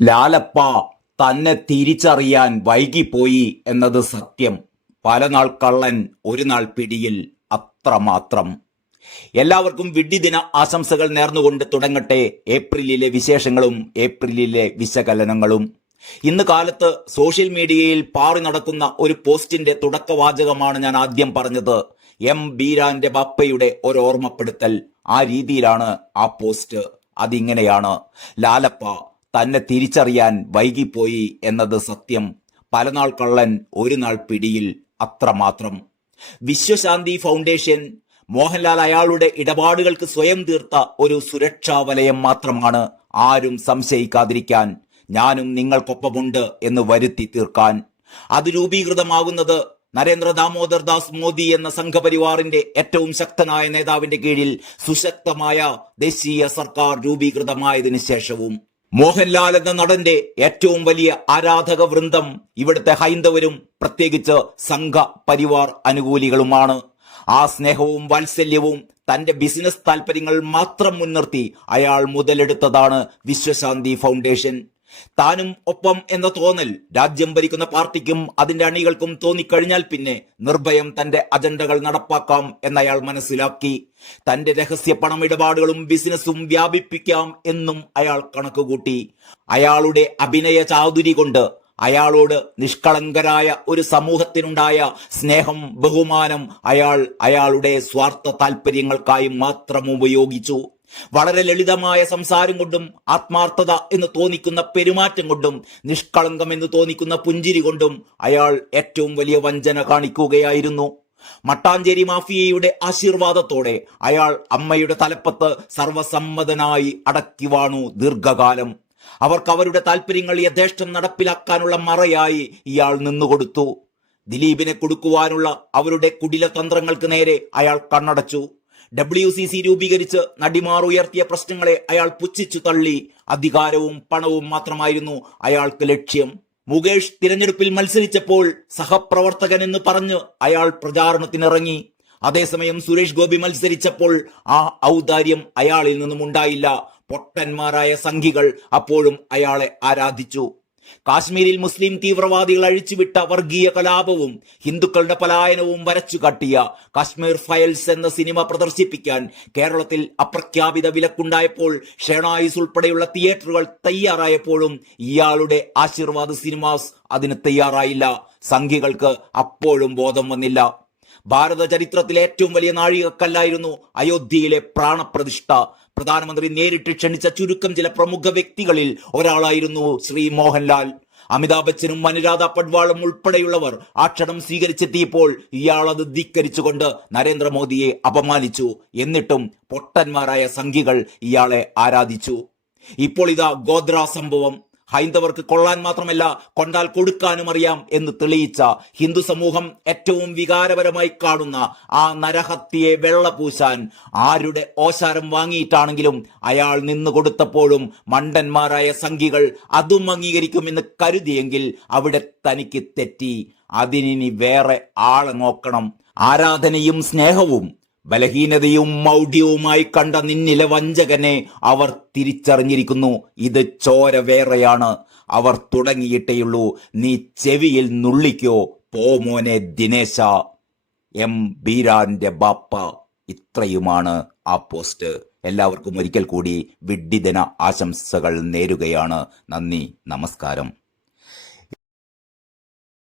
ലാലപ്പ തന്നെ തിരിച്ചറിയാൻ വൈകിപ്പോയി എന്നത് സത്യം. പല നാൾ കള്ളൻ ഒരു നാൾ പിടിയിൽ, അത്രമാത്രം. എല്ലാവർക്കും വിഡ്ഢിദിന ആശംസകൾ നേർന്നുകൊണ്ട് തുടങ്ങട്ടെ ഏപ്രിലിലെ വിശേഷങ്ങളും ഏപ്രിലിലെ വിശകലനങ്ങളും. ഇന്ന് കാലത്ത് സോഷ്യൽ മീഡിയയിൽ പാറി നടക്കുന്ന ഒരു പോസ്റ്റിന്റെ തുടക്കവാചകമാണ് ഞാൻ ആദ്യം പറഞ്ഞത്. എം ബീരാന്റെ ബാപ്പയുടെ ഒരു ഓർമ്മപ്പെടുത്തൽ. ആ രീതിയിലാണ് ആ പോസ്റ്റ്. അതിങ്ങനെയാണ്: ലാലപ്പ തന്നെ തിരിച്ചറിയാൻ വൈകിപ്പോയി എന്നത് സത്യം. പലനാൾ കള്ളൻ ഒരു നാൾ പിടിയിൽ, അത്രമാത്രം. വിശ്വശാന്തി ഫൗണ്ടേഷൻ മോഹൻലാൽ അയാളുടെ ഇടപാടുകൾക്ക് സ്വയം തീർത്ത ഒരു സുരക്ഷാ വലയം മാത്രമാണ്. ആരും സംശയിക്കാതിരിക്കാൻ, ഞാനും നിങ്ങൾക്കൊപ്പമുണ്ട് എന്ന് വരുത്തി തീർക്കാൻ. അത് രൂപീകൃതമാകുന്നത് നരേന്ദ്ര ദാമോദർ ദാസ് മോദി എന്ന സംഘപരിവാറിന്റെ ഏറ്റവും ശക്തനായ നേതാവിന്റെ കീഴിൽ സുശക്തമായ ദേശീയ സർക്കാർ രൂപീകൃതമായതിനു ശേഷവും. മോഹൻലാൽ എന്ന നടന്റെ ഏറ്റവും വലിയ ആരാധക വൃന്ദം ഇവിടുത്തെ ഹൈന്ദവരും പ്രത്യേകിച്ച് സംഘ പരിവാർ അനുകൂലികളുമാണ്. ആ സ്നേഹവും വാത്സല്യവും തന്റെ ബിസിനസ് താല്പര്യങ്ങൾ മാത്രം മുൻനിർത്തി അയാൾ മുതലെടുത്തതാണ് വിശ്വശാന്തി ഫൗണ്ടേഷൻ. താനും ഒപ്പം എന്ന തോന്നൽ രാജ്യം ഭരിക്കുന്ന പാർട്ടിക്കും അതിന്റെ അണികൾക്കും തോന്നിക്കഴിഞ്ഞാൽ പിന്നെ നിർഭയം തന്റെ അജണ്ടകൾ നടപ്പാക്കാം എന്നയാൾ മനസ്സിലാക്കി. തന്റെ രഹസ്യ പണമിടപാടുകളും ബിസിനസ്സും വ്യാപിപ്പിക്കാം എന്നും അയാൾ കണക്കുകൂട്ടി. അയാളുടെ അഭിനയ ചാതുരി കൊണ്ട് അയാളോട് നിഷ്കളങ്കരായ ഒരു സമൂഹത്തിനുണ്ടായ സ്നേഹം, ബഹുമാനം അയാളുടെ സ്വാർത്ഥ താല്പര്യങ്ങൾക്കായി മാത്രം ഉപയോഗിച്ചു. വളരെ ലളിതമായ സംസാരം കൊണ്ടും ആത്മാർത്ഥത എന്ന് തോന്നിക്കുന്ന പെരുമാറ്റം കൊണ്ടും നിഷ്കളങ്കം എന്ന് തോന്നിക്കുന്ന പുഞ്ചിരി കൊണ്ടും അയാൾ ഏറ്റവും വലിയ വഞ്ചന കാണിക്കുകയായിരുന്നു. മട്ടാഞ്ചേരി മാഫിയയുടെ ആശീർവാദത്തോടെ അയാൾ അമ്മയുടെ തലപ്പത്ത് സർവസമ്മതനായി അടക്കി വാണു ദീർഘകാലം. അവർക്ക് അവരുടെ താല്പര്യങ്ങൾ യഥേഷ്ടം നടപ്പിലാക്കാനുള്ള മറയായി ഇയാൾ നിന്നുകൊടുത്തു. ദിലീപിനെ കൊടുക്കുവാനുള്ള അവരുടെ കുടില തന്ത്രങ്ങൾക്ക് നേരെ അയാൾ കണ്ണടച്ചു. WCC രൂപീകരിച്ച് നടിമാർ ഉയർത്തിയ പ്രശ്നങ്ങളെ അയാൾ പുച്ഛിച്ചു തള്ളി. അധികാരവും പണവും മാത്രമായിരുന്നു അയാൾക്ക് ലക്ഷ്യം. മുകേഷ് തിരഞ്ഞെടുപ്പിൽ മത്സരിച്ചപ്പോൾ സഹപ്രവർത്തകൻ എന്ന് പറഞ്ഞ് അയാൾ പ്രചാരണത്തിനിറങ്ങി. അതേസമയം സുരേഷ് ഗോപി മത്സരിച്ചപ്പോൾ ആ ഔദാര്യം അയാളിൽ നിന്നും ഉണ്ടായില്ല. പൊട്ടന്മാരായ സംഘികൾ അപ്പോഴും അയാളെ ആരാധിച്ചു. കാശ്മീരിൽ മുസ്ലിം തീവ്രവാദികൾ അഴിച്ചുവിട്ട വർഗീയ കലാപവും ഹിന്ദുക്കളുടെ പലായനവും വരച്ചു കാട്ടിയ കാശ്മീർ ഫയൽസ് എന്ന സിനിമ പ്രദർശിപ്പിക്കാൻ കേരളത്തിൽ അപ്രഖ്യാപിത വിലക്കുണ്ടായപ്പോൾ ഷെണായിസ് ഉൾപ്പെടെയുള്ള തിയേറ്ററുകൾ തയ്യാറായപ്പോഴും ഇയാളുടെ ആശീർവാദ് സിനിമാസ് അതിന് തയ്യാറായില്ല. സംഘികൾക്ക് അപ്പോഴും ബോധം വന്നില്ല. ഭാരത ചരിത്രത്തിലെ ഏറ്റവും വലിയ നാഴികക്കല്ലായിരുന്നു അയോധ്യയിലെ പ്രാണപ്രതിഷ്ഠ. പ്രധാനമന്ത്രി നേരിട്ട് ക്ഷണിച്ച ചുരുക്കം ചില പ്രമുഖ വ്യക്തികളിൽ ഒരാളായിരുന്നു ശ്രീ മോഹൻലാൽ. അമിതാഭ് ബച്ചനും അനുരാധ പഡ്വാളും ഉൾപ്പെടെയുള്ളവർ ആ ക്ഷണം സ്വീകരിച്ചെത്തിയപ്പോൾ ഇയാൾ അത് ധിക്കരിച്ചുകൊണ്ട് നരേന്ദ്രമോദിയെ അപമാനിച്ചു. എന്നിട്ടും പൊട്ടന്മാരായ സംഘികൾ ഇയാളെ ആരാധിച്ചു. ഇപ്പോൾ ഇതാ ഗോദ്ര സംഭവം. ഹൈന്ദവർക്ക് കൊള്ളാൻ മാത്രമല്ല കൊണ്ടാൽ കൊടുക്കാനും അറിയാം എന്ന് തെളിയിച്ച, ഹിന്ദു സമൂഹം ഏറ്റവും വികാരപരമായി കാണുന്ന ആ നരഹത്യയെ വെള്ളപൂശാൻ ആരുടെ ഓശാരം വാങ്ങിയിട്ടാണെങ്കിലും അയാൾ നിന്നു കൊടുത്തപ്പോഴും മണ്ടന്മാരായ സംഘികൾ അതും അംഗീകരിക്കുമെന്ന് കരുതിയെങ്കിൽ അവിടെ തനിക്ക് തെറ്റി. അതിനി വേറെ ആളെ നോക്കണം. ആരാധനയും സ്നേഹവും ബലഹീനതയും മൗഢ്യവുമായി കണ്ട നിന്നിലെ വഞ്ചകനെ അവർ തിരിച്ചറിഞ്ഞിരിക്കുന്നു. ഇത് ചോര വേറെയാണ്. അവർ തുടങ്ങിയിട്ടേയുള്ളൂ. നീ ചെവിയിൽ നുള്ളിക്കോ പോമോനെ ദിനേശ. എം ബീരാന്റെ ബാപ്പ. ഇത്രയുമാണ് ആ പോസ്റ്റ്. എല്ലാവർക്കും ഒരിക്കൽ കൂടി വിഡ്ഢിദിന ആശംസകൾ നേരുകയാണ്. നന്ദി, നമസ്കാരം.